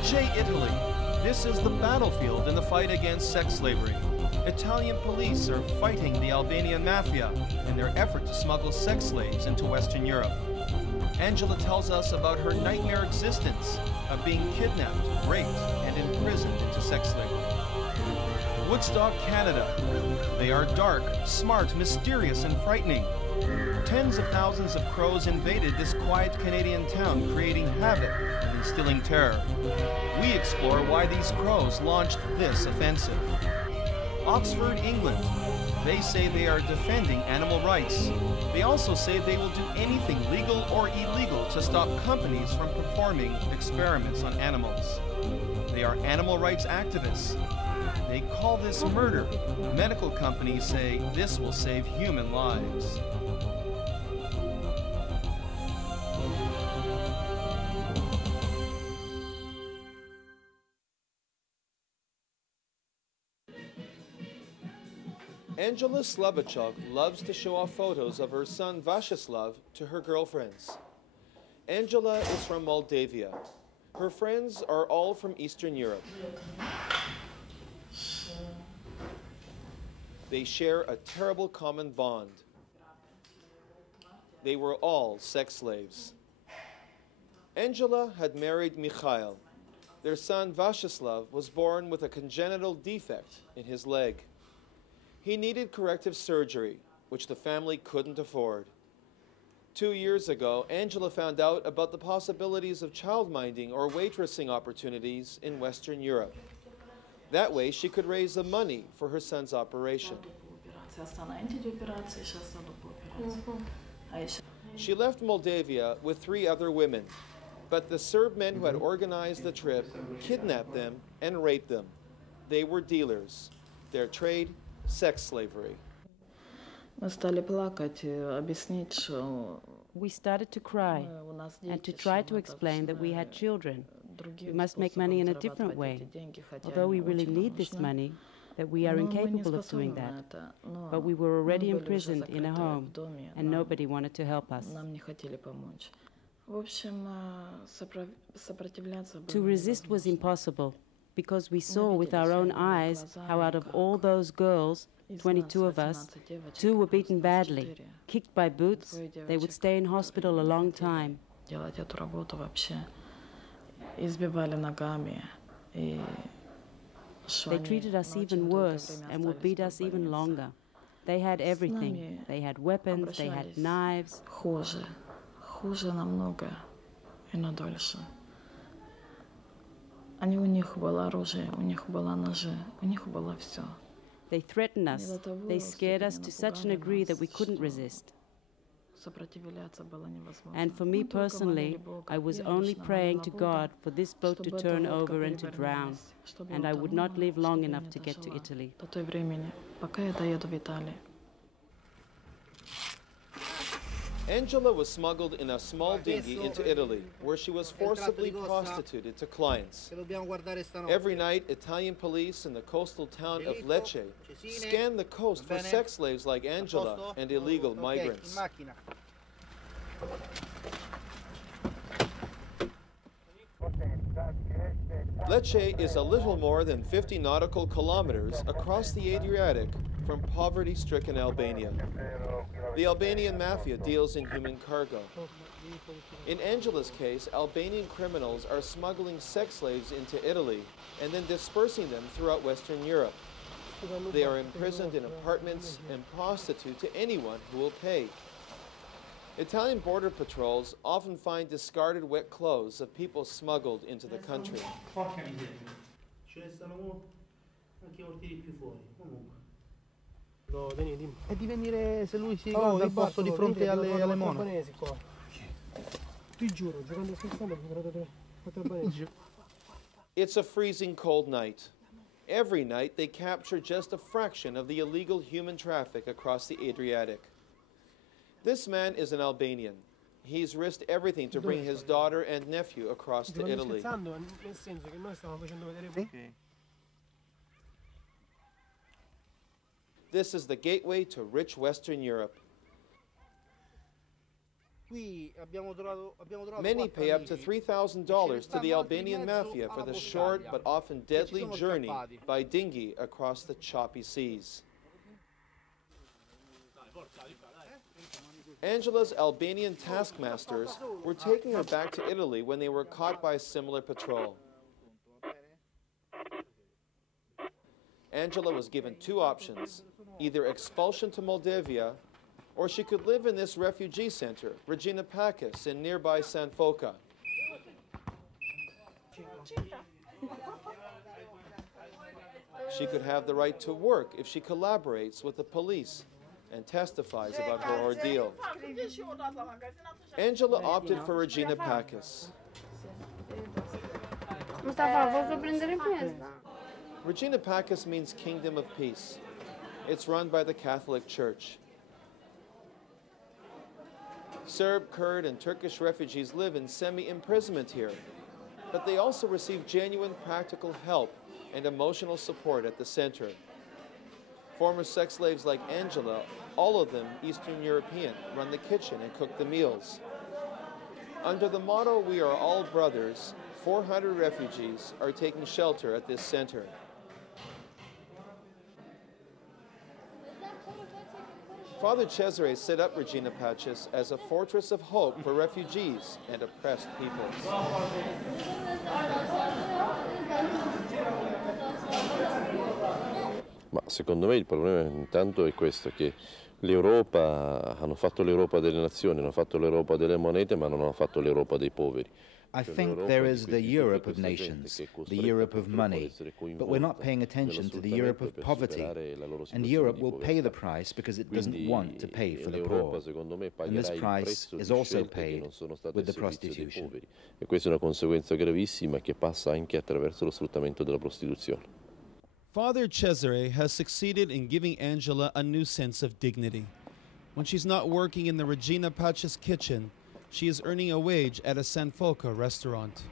Lecce, Italy. This is the battlefield in the fight against sex slavery. Italian police are fighting the Albanian mafia in their effort to smuggle sex slaves into Western Europe. Angela tells us about her nightmare existence of being kidnapped, raped, and imprisoned into sex slavery. Woodstock, Canada. They are dark, smart, mysterious, and frightening. Tens of thousands of crows invaded this quiet Canadian town, creating havoc and instilling terror. We explore why these crows launched this offensive. Oxford, England. They say they are defending animal rights. They also say they will do anything legal or illegal to stop companies from performing experiments on animals. They are animal rights activists. They call this murder. Medical companies say this will save human lives. Angela Slobodchuk loves to show off photos of her son Vyacheslav to her girlfriends. Angela is from Moldavia. Her friends are all from Eastern Europe. They share a terrible common bond. They were all sex slaves. Angela had married Mikhail. Their son Vyacheslav was born with a congenital defect in his leg. He needed corrective surgery, which the family couldn't afford. 2 years ago, Angela found out about the possibilities of childminding or waitressing opportunities in Western Europe. That way, she could raise the money for her son's operation. She left Moldavia with 3 other women, but the Serb men who had organized the trip kidnapped them and raped them. They were dealers. Their trade, sex slavery. We started to cry and to try to explain that we had children. We must make money in a different way. Although we really need this money, that we are incapable of doing that. But we were already imprisoned in a home, and nobody wanted to help us. To resist was impossible, because we saw with our own eyes how out of all those girls, 22 of us, 2 were beaten badly, kicked by boots. They would stay in hospital a long time. They treated us even worse and would beat us even longer. They had everything. They had weapons, they had knives. They threatened us. They scared us to such an degree that we couldn't resist. And for me personally, I was only praying to God for this boat to turn over and to drown, and I would not live long enough to get to Italy. Angela was smuggled in a small dinghy into Italy, where she was forcibly prostituted to clients. Every night, Italian police in the coastal town of Lecce scanned the coast for sex slaves like Angela and illegal migrants. Lecce is a little more than 50 nautical kilometers across the Adriatic from poverty-stricken Albania. The Albanian mafia deals in human cargo. In Angela's case, Albanian criminals are smuggling sex slaves into Italy and then dispersing them throughout Western Europe. They are imprisoned in apartments and prostitute to anyone who will pay. Italian border patrols often find discarded wet clothes of people smuggled into the country. E di venire se lui si guarda al posto di fronte alle monache. Ti giuro, giocando scherzando. It's a freezing cold night. Every night they capture just a fraction of the illegal human traffic across the Adriatic. This man is an Albanian. He's risked everything to bring his daughter and nephew across to Italy. This is the gateway to rich Western Europe. Many pay up to $3,000 to the Albanian mafia for the short but often deadly journey by dinghy across the choppy seas. Angela's Albanian taskmasters were taking her back to Italy when they were caught by a similar patrol. Angela was given two options, either expulsion to Moldavia, or she could live in this refugee center, Regina Pacis, in nearby San Foca. She could have the right to work if she collaborates with the police and testifies about her ordeal. Angela opted for Regina Pacis. Regina Pacis means Kingdom of Peace. It's run by the Catholic Church. Serb, Kurd, and Turkish refugees live in semi-imprisonment here, but they also receive genuine practical help and emotional support at the center. Former sex slaves like Angela, all of them Eastern European, run the kitchen and cook the meals. Under the motto, "We are all brothers," 400 refugees are taking shelter at this center. Father Cesare set up Regina Pacis as a fortress of hope for refugees and oppressed peoples. Ma secondo me il problema intanto è questo, che l'Europa, hanno fatto l'Europa delle nazioni, hanno fatto l'Europa delle monete, ma non hanno fatto l'Europa dei poveri. I think there is the Europe of nations, the Europe of money, but we're not paying attention to the Europe of poverty. And Europe will pay the price because it doesn't want to pay for the poor. And this price is also paid with the prostitution. E questa è una conseguenza gravissima che passa anche attraverso lo sfruttamento della prostituzione. Father Cesare has succeeded in giving Angela a new sense of dignity. When she's not working in the Regina Pacis kitchen, she is earning a wage at a San Foca restaurant.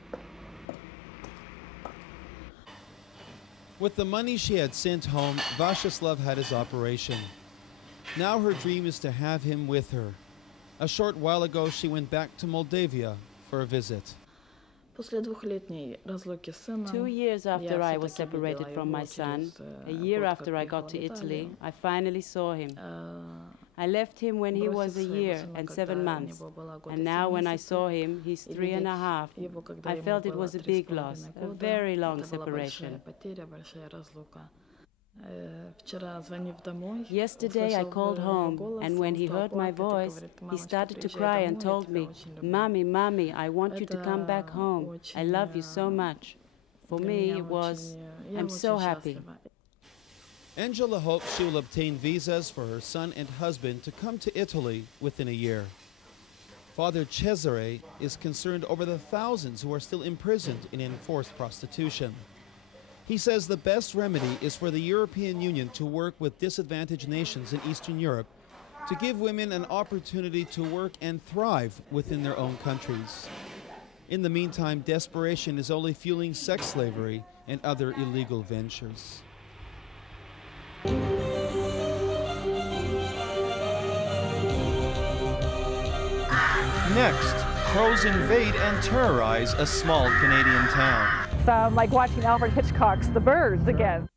With the money she had sent home, Vacislav had his operation. Now her dream is to have him with her. A short while ago, she went back to Moldavia for a visit. 2 years after I was separated from my son, a year after I got to Italy, I finally saw him. I left him when he was a year and 7 months, and now when I saw him, he's 3.5. I felt it was a big loss, a very long separation. Yesterday I called home, and when he heard my voice, he started to cry and told me, "Mommy, Mommy, I want you to come back home. I love you so much." For me, it was, I'm so happy. Angela hopes she will obtain visas for her son and husband to come to Italy within a year. Father Cesare is concerned over the thousands who are still imprisoned in enforced prostitution. He says the best remedy is for the European Union to work with disadvantaged nations in Eastern Europe to give women an opportunity to work and thrive within their own countries. In the meantime, desperation is only fueling sex slavery and other illegal ventures. Next, crows invade and terrorize a small Canadian town. Like watching Alfred Hitchcock's The Birds again.